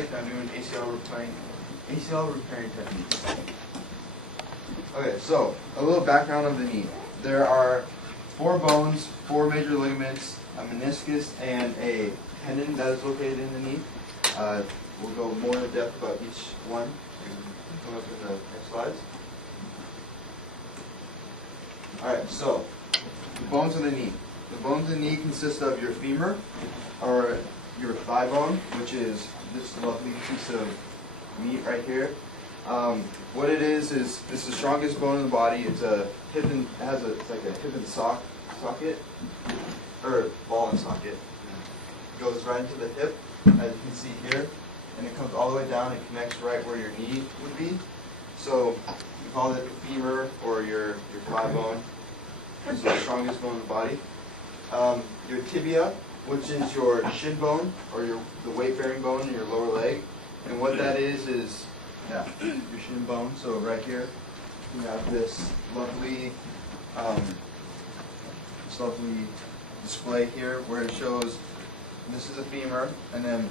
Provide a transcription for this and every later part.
topic. I'm doing ACL repairing techniques. Okay, so a little background of the knee. There are 4 bones, 4 major ligaments, a meniscus, and a tendon that is located in the knee. We'll go more in depth about each one. Come up in the next slides. Alright, so the bones of the knee. The bones of the knee consist of your femur, or your thigh bone, which is this lovely piece of meat right here. What it is it's the strongest bone in the body. It's a hip and it's like a hip and socket, or ball and socket. It goes right into the hip, as you can see here, and it comes all the way down and connects right where your knee would be. So we call it the femur, or your thigh bone. It's the strongest bone in the body. Your tibia, which is your shin bone, or the weight-bearing bone in your lower leg. And what that is your shin bone. So right here, you have this lovely display here where it shows this is a femur, and then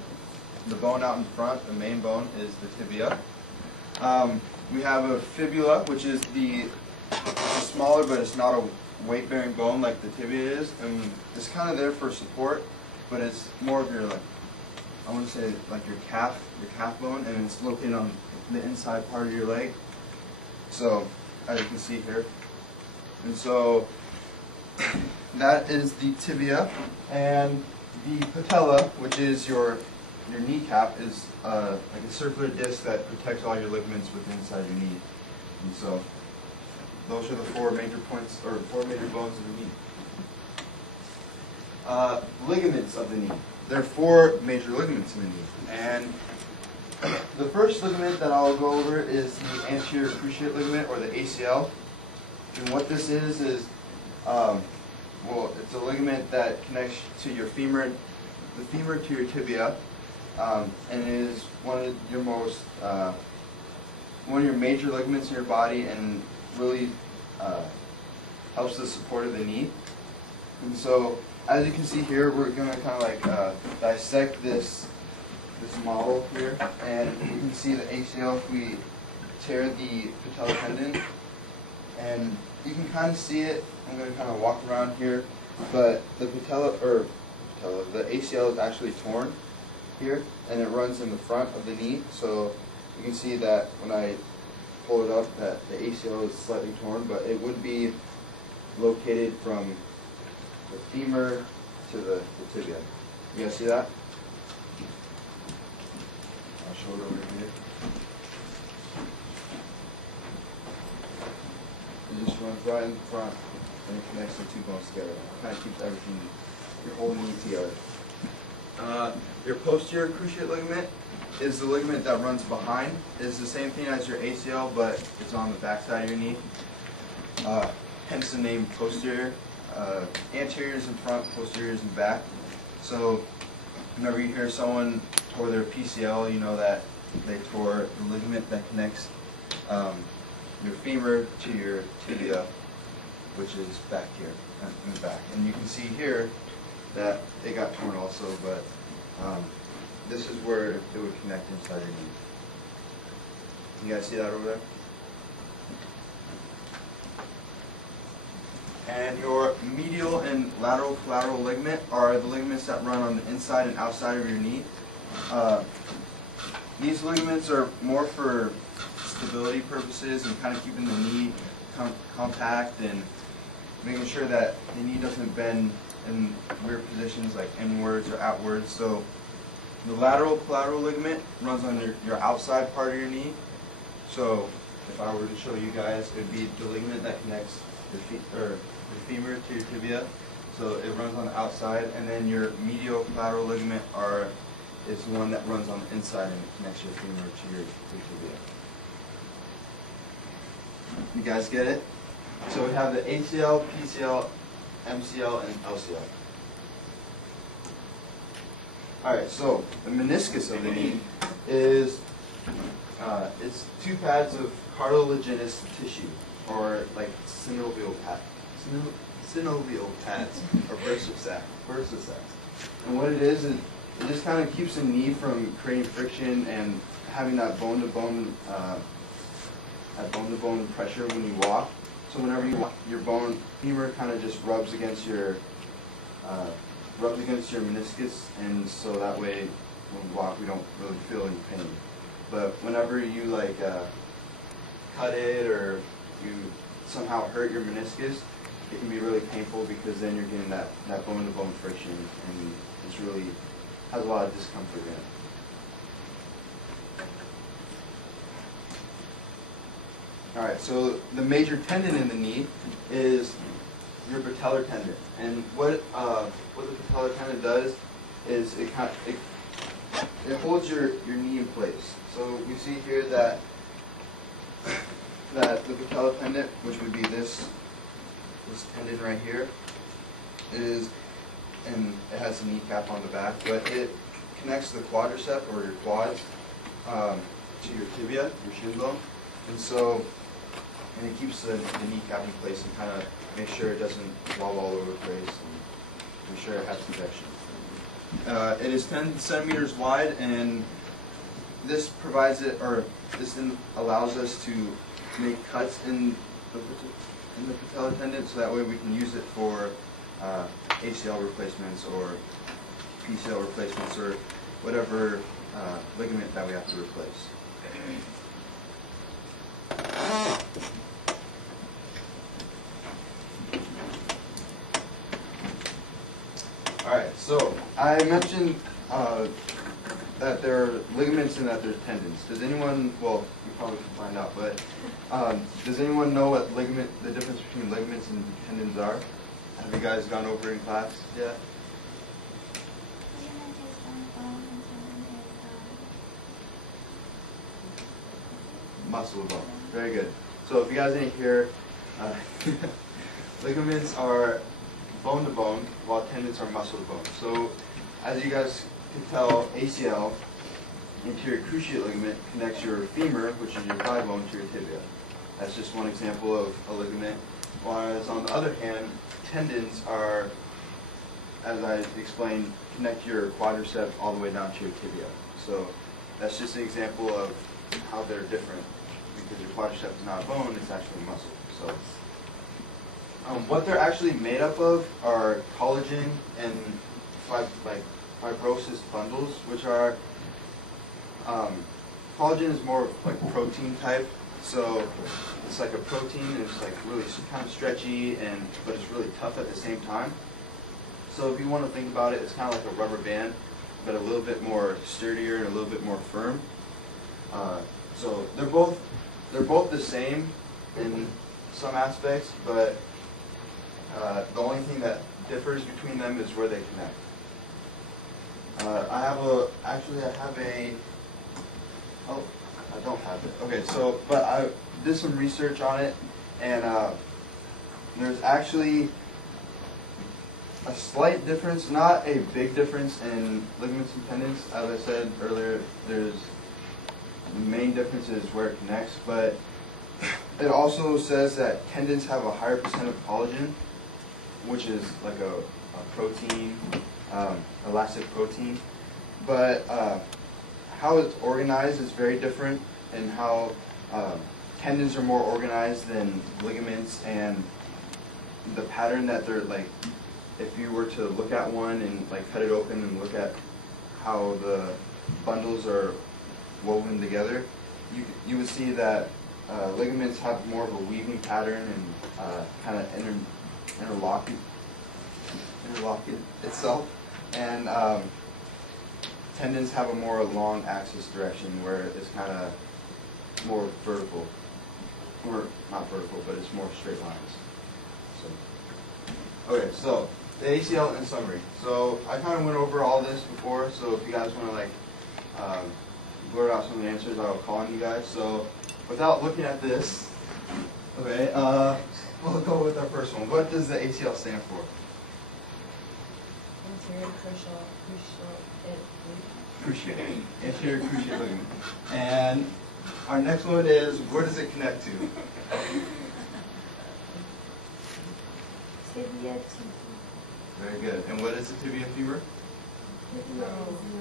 the bone out in front, the main bone, is the tibia. We have a fibula, which is it's smaller, but it's not a weight-bearing bone like the tibia is, and it's kind of there for support, but it's more of your, like, I want to say like your calf bone, and it's located on the inside part of your leg. So as you can see here, and so that is the tibia, and the patella, which is your kneecap, is like a circular disc that protects all your ligaments within inside your knee. And so those are the 4 major points, or 4 major bones of the knee. Ligaments of the knee. There are 4 major ligaments in the knee, and the first ligament that I'll go over is the anterior cruciate ligament, or the ACL. And what this is well, it's a ligament that connects to your femur, the femur to your tibia, and it is one of your major ligaments in your body, and really helps the support of the knee. And so, as you can see here, we're going to kind of like dissect this model here, and you can see the ACL if we tear the patella tendon, and you can kind of see it. I'm going to kind of walk around here, but the the ACL is actually torn here, and it runs in the front of the knee. So you can see that when I pull it up, that the ACL is slightly torn, but it would be located from the femur to the tibia. You guys see that? I'll show it over here. It just runs right in the front, and it connects the 2 bones together. It kind of keeps everything, your whole knee together. Your posterior cruciate ligament is the ligament that runs behind. It's the same thing as your ACL, but it's on the back side of your knee. Hence the name posterior. Anterior is in front, posterior is in back. So whenever you hear someone tore their PCL, you know that they tore the ligament that connects your femur to your tibia, which is back here in the back. And you can see here that it got torn also, but this is where it would connect inside your knee. You guys see that over there? And your medial and lateral collateral ligament are the ligaments that run on the inside and outside of your knee. These ligaments are more for stability purposes and kind of keeping the knee compact and making sure that the knee doesn't bend in weird positions like inwards or outwards. So the lateral collateral ligament runs on your outside part of your knee. So if I were to show you guys, it would be the ligament that connects your femur to your tibia. So it runs on the outside, and then your medial collateral ligament is the one that runs on the inside, and it connects your femur to your tibia. You guys get it? So we have the ACL, PCL, MCL, and LCL. Alright, so the meniscus of the knee is it's 2 pads of cartilaginous tissue, or like synovial pads, or bursa sacs. And what it is it just kind of keeps the knee from creating friction and having that bone-to-bone pressure when you walk. So whenever you walk, your femur kind of just rubs against your meniscus, and so that way when we walk we don't really feel any pain. But whenever you like cut it or you somehow hurt your meniscus, it can be really painful because then you're getting that bone-to-bone friction, and it's really has a lot of discomfort in it. All right, so the major tendon in the knee is your patellar tendon, and what the patellar tendon does is it holds your knee in place. So you see here that the patellar tendon, which would be this tendon right here, and it has a kneecap on the back, but it connects the quadricep or your quads to your tibia, your shin bone, and it keeps the kneecap in place and kind of makes sure it doesn't wobble all over the place and make sure it has protection. It is 10 centimeters wide, and this provides it, or this then allows us to make cuts in the patellar tendon, so that way we can use it for ACL replacements or PCL replacements or whatever ligament that we have to replace. Alright, so I mentioned that there are ligaments and that there's tendons. Does anyone, well, you probably can find out, but does anyone know what the difference between ligaments and tendons are? Have you guys gone over in class yet? Muscle bone. Very good. So if you guys didn't hear, ligaments are bone to bone, while tendons are muscle to bone. So as you guys can tell, ACL, anterior cruciate ligament, connects your femur, which is your thigh bone, to your tibia. That's just one example of a ligament. Whereas on the other hand, tendons are, as I explained, connect your quadricep all the way down to your tibia. So that's just an example of how they're different, because your quadricep is not bone, it's actually muscle. So what they're actually made up of are collagen and fibrosis bundles, which are, collagen is more like protein type. So it's like a protein, and it's like really kind of stretchy, but it's really tough at the same time. So if you want to think about it, it's kind of like a rubber band, but a little bit more sturdier and a little bit more firm. So they're both the same in some aspects, but the only thing that differs between them is where they connect. I don't have it. Okay, so, but I did some research on it, and there's actually a slight difference, not a big difference in ligaments and tendons. As I said earlier, the main difference is where it connects, but it also says that tendons have a higher percent of collagen, which is like a protein, elastic protein, but how it's organized is very different, and how tendons are more organized than ligaments, and the pattern that they're like, if you were to look at one and like cut it open and look at how the bundles are woven together, you would see that ligaments have more of a weaving pattern and kind of interlock it itself, and tendons have a more long axis direction where it's kind of more vertical, or not vertical, but it's more straight lines. So, okay, so the ACL in summary. So I kind of went over all this before, so if you guys want to like blurt out some of the answers, I will call on you guys. So without looking at this, okay, we'll go with our first one. What does the ACL stand for? Anterior Anterior cruciate ligament. And our next one is, where does it connect to? Tibia. Very good. And what is the tibia femur? Thank you.